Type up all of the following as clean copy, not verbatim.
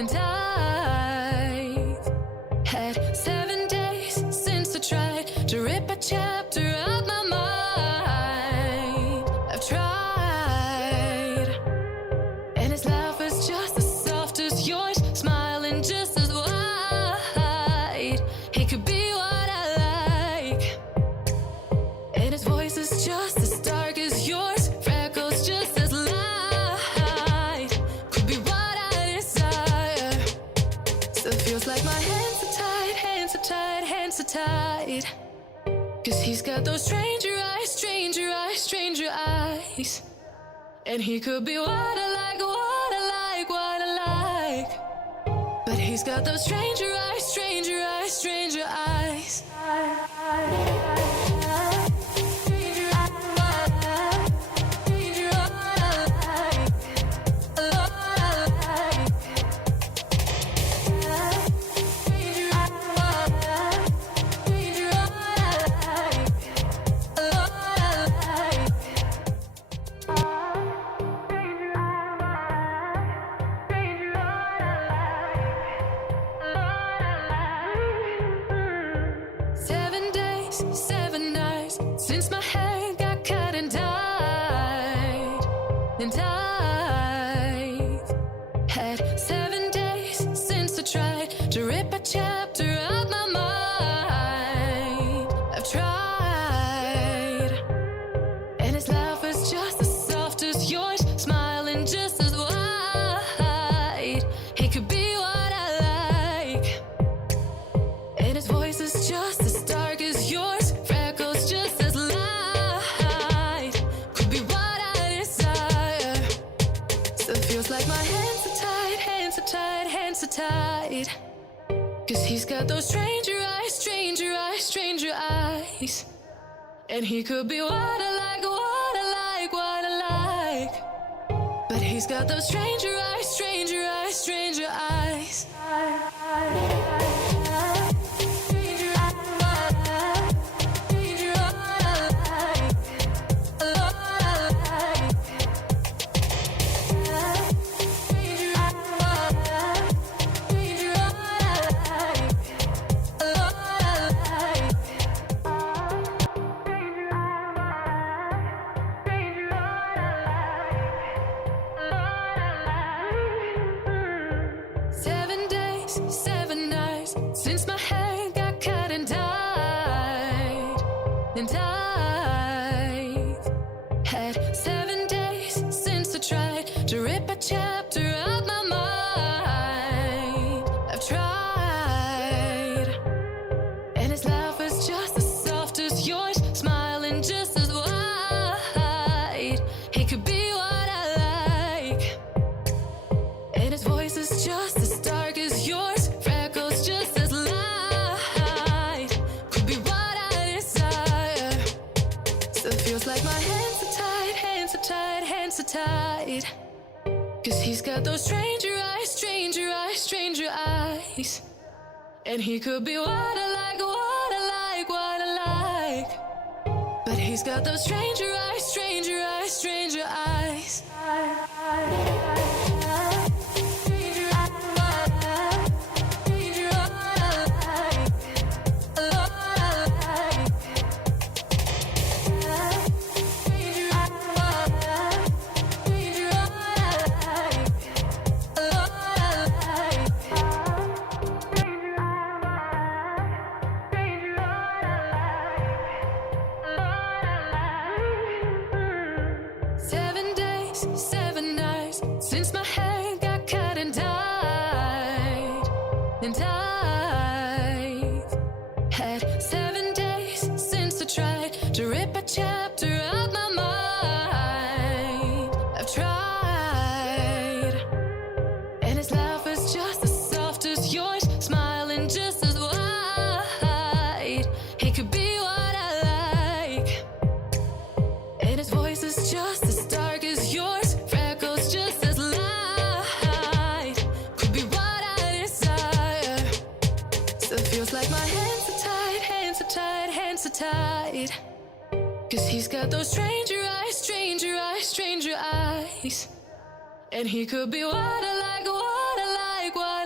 And I've had 7 days since I tried to rip a chapter out my mind. I've tried, and his laugh is just as soft as yours, smiling just as wide. He could be what I like, and his voice is just as dark as yours, freckles just as light. Could be what I desire. Still feels like my hands are tied, hands are tied, hands are tied. 'Cause he's got those stranger eyes, stranger eyes, stranger eyes. And he could be what I like, what I like, what I like. But he's got those stranger eyes, stranger eyes, stranger eyes. Since my hair got cut and dyed, and I've had 7 days since I tried to rip a chapter out my mind. I've tried, and his laugh is just as soft as yours, smiling just as wide. He could be what I like, and his voice is just as dark as yours, freckles just as light. Could be what I desire. Still feels like my hands are tied, hands are tied, hands are tied. 'Cause he's got those stranger eyes, stranger eyes, stranger eyes. And he could be what I like, what I like, what I like. But he's got those stranger eyes, stranger eyes, stranger eyes. Since my hair got cut and dyed, and I've had 7 days since I tried to rip a chapter out my mind. I've tried, and his laugh is just as soft as yours, smiling just as wide. He could be what I like, and his voice is just as dark as yours, freckles just as light. Could be what I desire. Still feels like my hands are tied, hands are tied, hands are tied. 'Cause he's got those stranger eyes, stranger eyes, stranger eyes. And he could be what I like, what I like, what I like. But he's got those stranger eyes, stranger eyes, stranger eyes. Since my hair got cut and dyed, and I've had 7 days since I tried to rip a chapter out my mind. I've tried, and his laugh is just as soft as yours, smiling just as wide. He could be what I like, and his voice is just as dark as yours, freckles just as light. Could be what I desire. Still feels like my hands are tied, hands are tied, hands are tied. 'Cause he's got those stranger eyes, stranger eyes, stranger eyes. And he could be what I like, what I like, what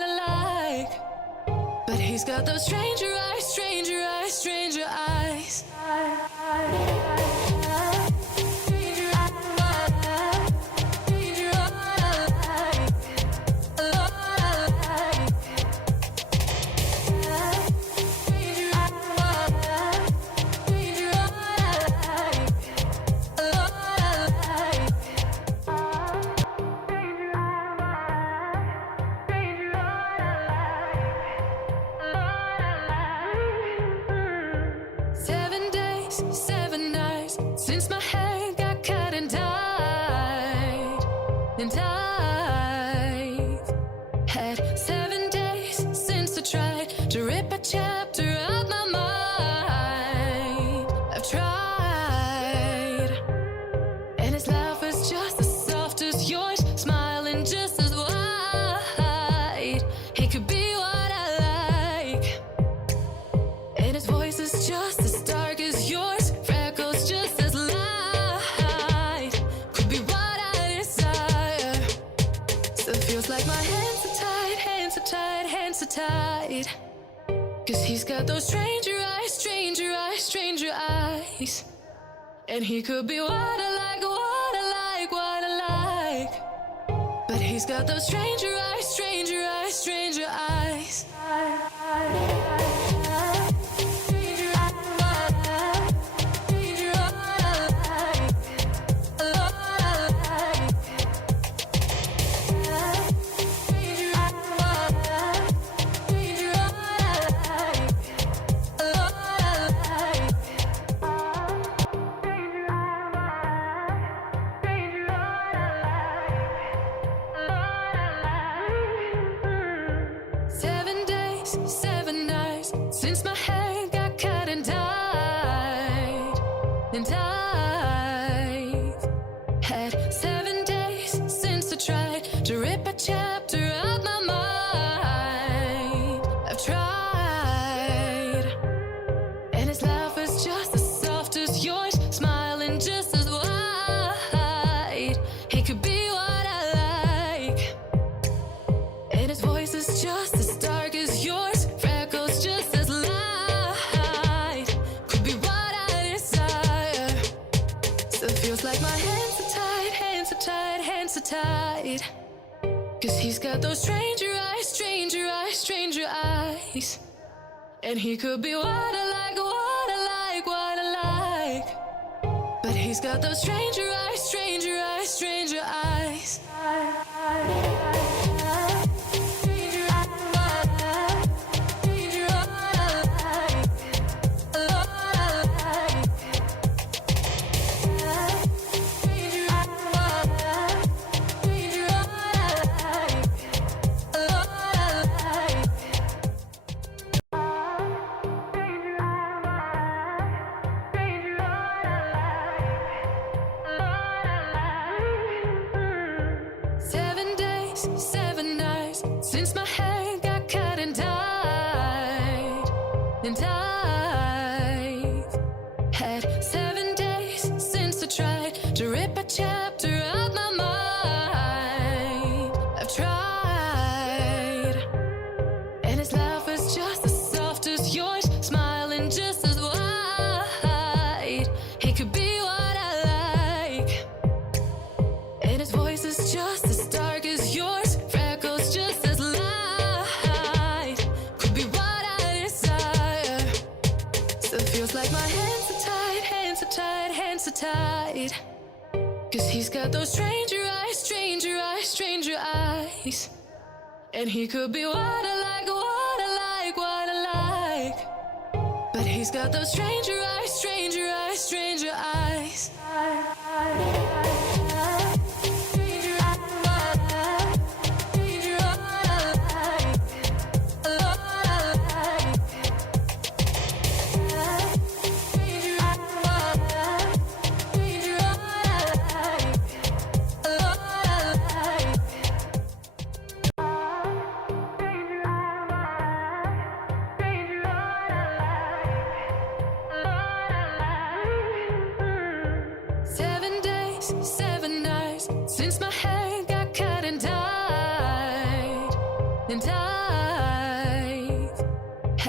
he's got those stranger eyes, stranger eyes, stranger eyes. Since my hair got cut and dyed, and I've had 7 days since I tried to rip a chapter out my mind. I've tried, and his laugh is just as soft as yours, smiling just as wide. He could be what I like, and his voice is just as dark as yours. Just as light could be what I desire. Still feels like my hands are tied, hands are tied, hands are tied. Cause he's got those stranger eyes, stranger eyes, stranger eyes. And he could be what I like, what I like, what I like. But he's got those stranger eyes, stranger eyes, stranger eyes. Since my hair got cut and dyed, and I've had 7 days since I tried to rip a chapter out my mind. I've tried, and his laugh is just as soft as yours, smiling just as wide. He could be what I like, and his voice is just as dark as yours. Freckles just as light could be what I desire. Still feels like my hands are tied, hands are tied, hands are tied. Cause he's got those stranger eyes, stranger eyes, stranger eyes. And he could be what I like, what I like, what I like. But he's got those stranger eyes, stranger eyes, stranger eyes. Since my hair got cut and dyed, and I've had 7 days since I tried to rip a chapter out my mind. I've tried, and his laugh is just as soft as yours, smiling just as wide. He could be what I like, and his voice is just as dark as yours. Freckles just as light could be what I desire. Still feels like my hands are tied, hands are tied, hands are tied. Cause he's got those stranger eyes, stranger eyes, stranger eyes. And he could be what I like, what I like, what I like. But he's got those stranger eyes, stranger eyes, stranger eyes. Since my hair got cut and dyed, and I've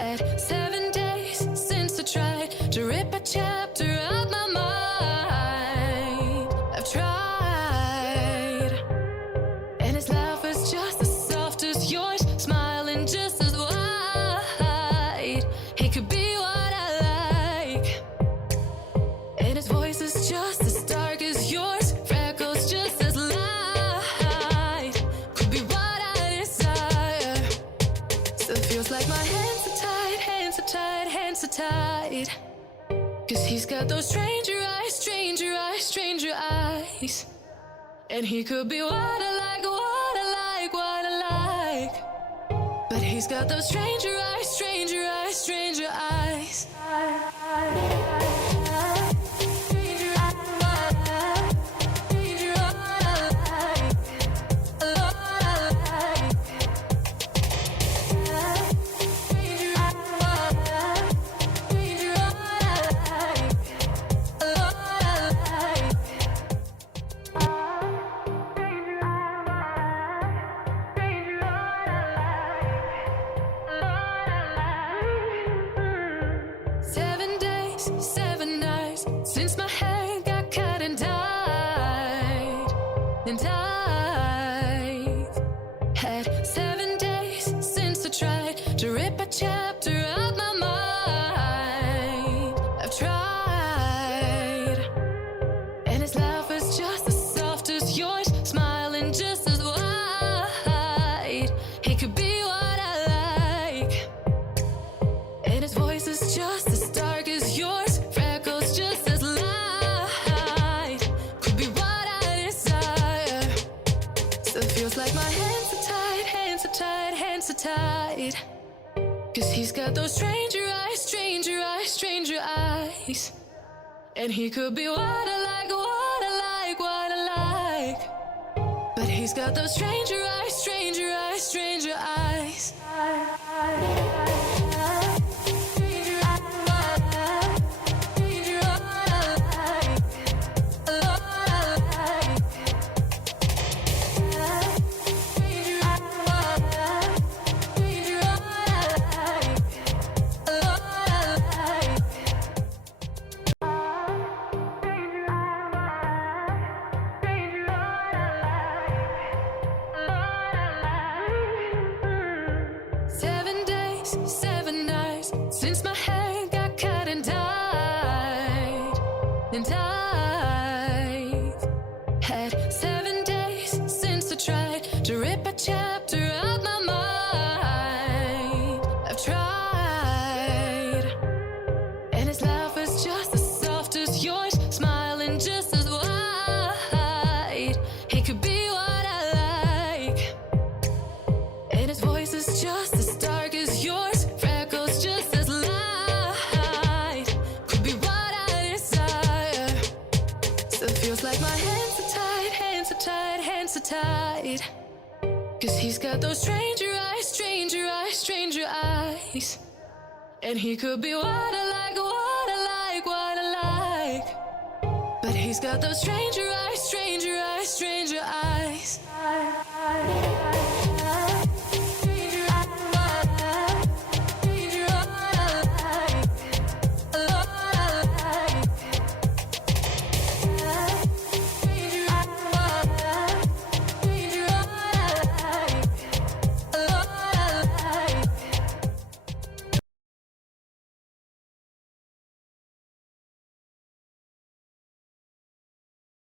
tight. 'Cause he's got those stranger eyes, stranger eyes, stranger eyes. And he could be what I like, what I like, what I like. But he's got those stranger eyes, stranger eyes, stranger eyes. Since my hair got cut and dyed, and I've had 7 days since I tried to rip a chapter out my mind. I've tried, and his laugh is just as soft as yours, smiling just as wide. He could be what I like, and his voice is just as dark as yours. Like my hands are tied, hands are tied, hands are tied. 'Cause he's got those stranger eyes, stranger eyes, stranger eyes. And he could be what I like, what I like, what I like. But he's got those stranger eyes, stranger eyes, stranger eyes. Since my hair got cut and dyed, and I've had 7 days since I tried to rip a chapter out my mind. I've tried, and his laugh is just as soft as yours, smiling just as wide. He could be what I like, and his voice is just as dark as yours. Feels like my hands are tied, hands are tied, hands are tied. 'Cause he's got those stranger eyes, stranger eyes, stranger eyes. And he could be what I like, what I like, what I like. But he's got those stranger eyes, stranger eyes, stranger eyes.